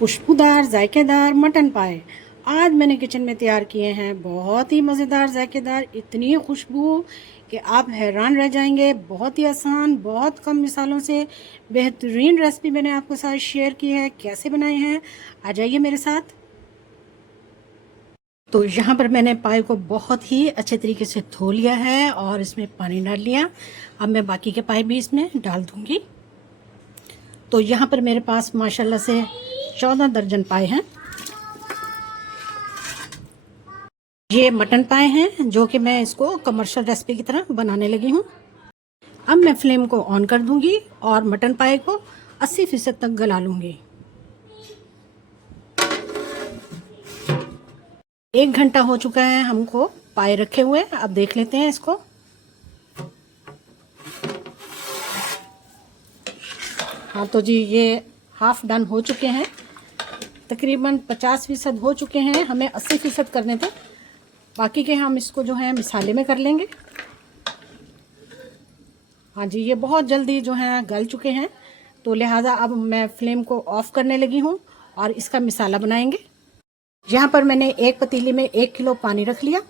खुशबूदार जायकेदार मटन पाए आज मैंने किचन में तैयार किए हैं। बहुत ही मज़ेदार जायकेदार, इतनी खुशबू कि आप हैरान रह जाएंगे। बहुत ही आसान, बहुत कम मिसालों से बेहतरीन रेसिपी मैंने आपके साथ शेयर की है। कैसे बनाए हैं, आ जाइए मेरे साथ। तो यहाँ पर मैंने पाए को बहुत ही अच्छे तरीके से धो लिया है और इसमें पानी डाल लिया। अब मैं बाकी के पाए भी इसमें डाल दूँगी। तो यहाँ पर मेरे पास माशाल्लाह से 14 दर्जन पाए हैं। ये मटन पाए हैं जो कि मैं इसको कमर्शियल रेसिपी की तरह बनाने लगी हूँ। अब मैं फ्लेम को ऑन कर दूंगी और मटन पाए को 80% तक गला लूंगी। 1 घंटा हो चुका है हमको पाए रखे हुए। अब देख लेते हैं इसको। हाँ तो जी, ये हाफ डन हो चुके हैं, तकरीबन 50% हो चुके हैं। हमें 80% करने थे, बाकी के हम इसको जो है मिसाले में कर लेंगे। हाँ जी, ये बहुत जल्दी जो है गल चुके हैं, तो लिहाजा अब मैं फ्लेम को ऑफ करने लगी हूँ और इसका मिसाला बनाएंगे। यहाँ पर मैंने एक पतीली में 1 किलो पानी रख लिया।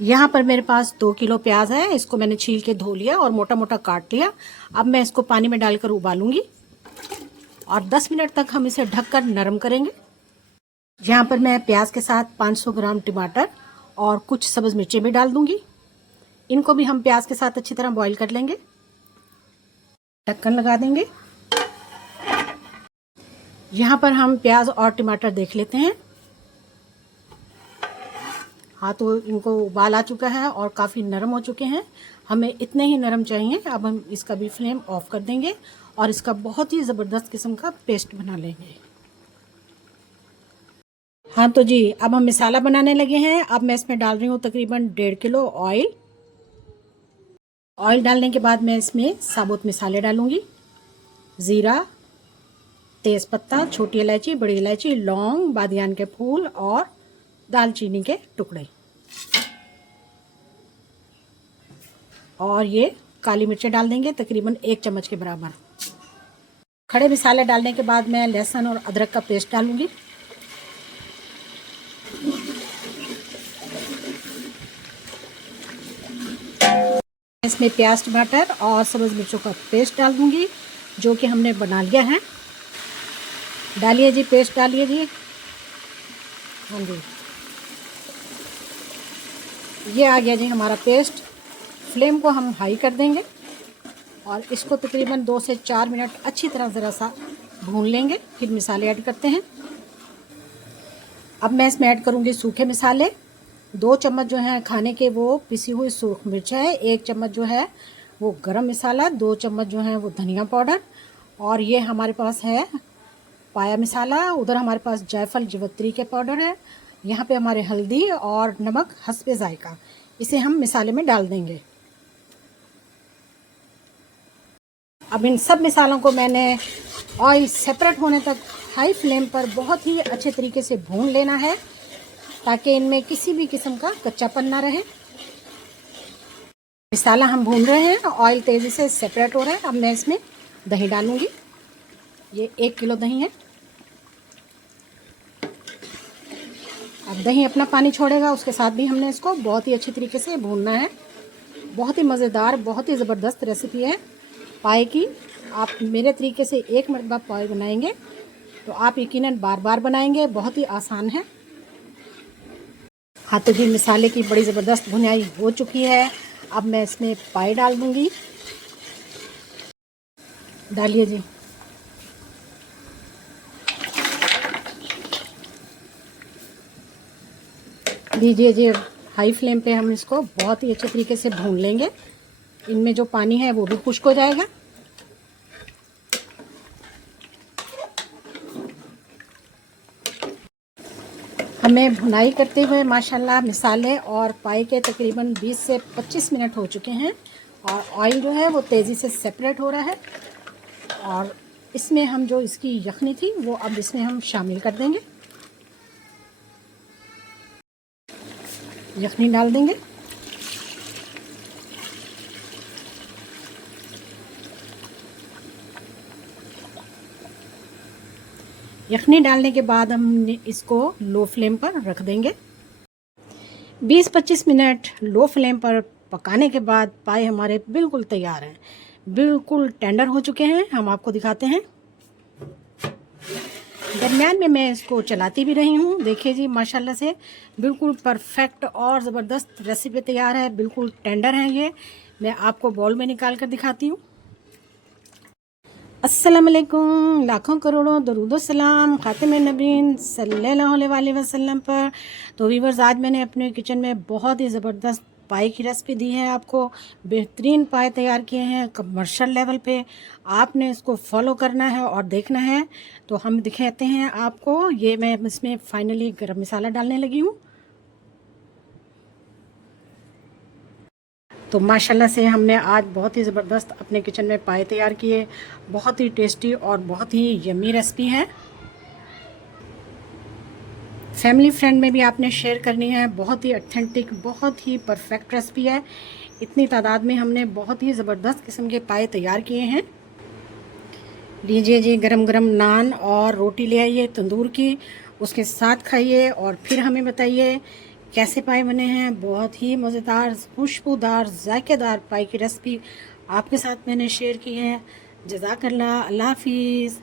यहाँ पर मेरे पास 2 किलो प्याज है, इसको मैंने छील के धो लिया और मोटा मोटा काट लिया। अब मैं इसको पानी में डालकर उबालूंगी और 10 मिनट तक हम इसे ढककर नरम करेंगे। यहाँ पर मैं प्याज के साथ 500 ग्राम टमाटर और कुछ सब्ज़ मिर्चें भी डाल दूंगी। इनको भी हम प्याज के साथ अच्छी तरह बॉईल कर लेंगे। ढक्कन लगा देंगे। यहाँ पर हम प्याज और टमाटर देख लेते हैं। हाँ तो इनको उबाल आ चुका है और काफ़ी नरम हो चुके हैं। हमें इतने ही नरम चाहिए। अब हम इसका भी फ्लेम ऑफ कर देंगे और इसका बहुत ही ज़बरदस्त किस्म का पेस्ट बना लेंगे। हाँ तो जी, अब हम मसाला बनाने लगे हैं। अब मैं इसमें डाल रही हूँ तकरीबन 1.5 किलो ऑयल। ऑयल डालने के बाद मैं इसमें साबुत मसाले डालूंगी। ज़ीरा, तेज़पत्ता, छोटी इलायची, बड़ी इलायची, लौंग, बादियान के फूल और दालचीनी के टुकड़े, और ये काली मिर्चें डाल देंगे तकरीबन 1 चम्मच के बराबर। खड़े मसाले डालने के बाद मैं लहसुन और अदरक का पेस्ट डालूंगी। इसमें प्याज, टमाटर और सब्ज़ मिर्चों का पेस्ट डाल दूंगी जो कि हमने बना लिया है। डालिए जी, पेस्ट डालिए जी। हाँ जी, ये आ गया जी हमारा पेस्ट। फ्लेम को हम हाई कर देंगे और इसको तकरीबन 2 से 4 मिनट अच्छी तरह ज़रा सा भून लेंगे। फिर मसाले ऐड करते हैं। अब मैं इसमें ऐड करूँगी सूखे मसाले। 2 चम्मच जो है खाने के वो पिसी हुई सूख मिर्च है, 1 चम्मच जो है वो गरम मसाला, 2 चम्मच जो है वो धनिया पाउडर, और ये हमारे पास है पाया मसाला। उधर हमारे पास जायफल जवित्री के पाउडर है। यहाँ पे हमारे हल्दी और नमक हस्बे जायका। इसे हम मसाले में डाल देंगे। अब इन सब मसालों को मैंने ऑयल सेपरेट होने तक हाई फ्लेम पर बहुत ही अच्छे तरीके से भून लेना है ताकि इनमें किसी भी किस्म का कच्चापन ना रहे। मसाला हम भून रहे हैं, ऑयल तेज़ी से सेपरेट हो रहा है। अब मैं इसमें दही डालूंगी। ये 1 किलो दही है। अब दही अपना पानी छोड़ेगा, उसके साथ भी हमने इसको बहुत ही अच्छी तरीके से भूनना है। बहुत ही मज़ेदार, बहुत ही ज़बरदस्त रेसिपी है पाए की। आप मेरे तरीके से एक मरतबा पाए बनाएंगे तो आप यकीनन बार बार बनाएंगे। बहुत ही आसान है। हाँ तो जी, मसाले की बड़ी ज़बरदस्त भुनाई हो चुकी है। अब मैं इसमें पाए डाल दूँगी। डालिए जी। दीजिए जी, हाई फ्लेम पे हम इसको बहुत ही अच्छे तरीके से भून लेंगे। इनमें जो पानी है वो भी खुश्क हो जाएगा। हमें भुनाई करते हुए माशाल्लाह मसाले और पाए के तकरीबन 20 से 25 मिनट हो चुके हैं और ऑयल जो है वो तेज़ी से सेपरेट हो रहा है। और इसमें हम जो इसकी यखनी थी वो अब इसमें हम शामिल कर देंगे। यखनी डाल देंगे। यखनी डालने के बाद हम इसको लो फ्लेम पर रख देंगे। 20-25 मिनट लो फ्लेम पर पकाने के बाद पाए हमारे बिल्कुल तैयार हैं, बिल्कुल टेंडर हो चुके हैं। हम आपको दिखाते हैं। दरमियान में मैं इसको चलाती भी रही हूँ। देखिए जी, माशाल्लाह से बिल्कुल परफेक्ट और ज़बरदस्त रेसिपी तैयार है, बिल्कुल टेंडर है ये। मैं आपको बाउल में निकाल कर दिखाती हूँ। अस्सलाम वालेकुम, लाखों करोड़ों दरूदो सलाम खातिम नबीन सल्लल्लाहु अलैहि वसल्लम पर। तो व्यूअर्स, आज मैंने अपने किचन में बहुत ही ज़बरदस्त पाई की रेसिपी दी है आपको। बेहतरीन पाए तैयार किए हैं कमर्शियल लेवल पे। आपने इसको फॉलो करना है और देखना है। तो हम दिखाते हैं आपको। ये मैं इसमें फाइनली गरम मसाला डालने लगी हूँ। तो माशाल्लाह से हमने आज बहुत ही ज़बरदस्त अपने किचन में पाए तैयार किए। बहुत ही टेस्टी और बहुत ही यम्मी रेसिपी है। फैमिली फ्रेंड में भी आपने शेयर करनी है। बहुत ही ऑथेंटिक, बहुत ही परफेक्ट रेसिपी है। इतनी तादाद में हमने बहुत ही ज़बरदस्त किस्म के पाए तैयार किए हैं। लीजिए जी, गरम गरम नान और रोटी ले आइए तंदूर की, उसके साथ खाइए और फिर हमें बताइए कैसे पाए बने हैं। बहुत ही मज़ेदार, खुशबूदार, जायकेदार पाए की रेसिपी आपके साथ मैंने शेयर की है। जज़ाकल्लाह, अल्लाह हाफिज़।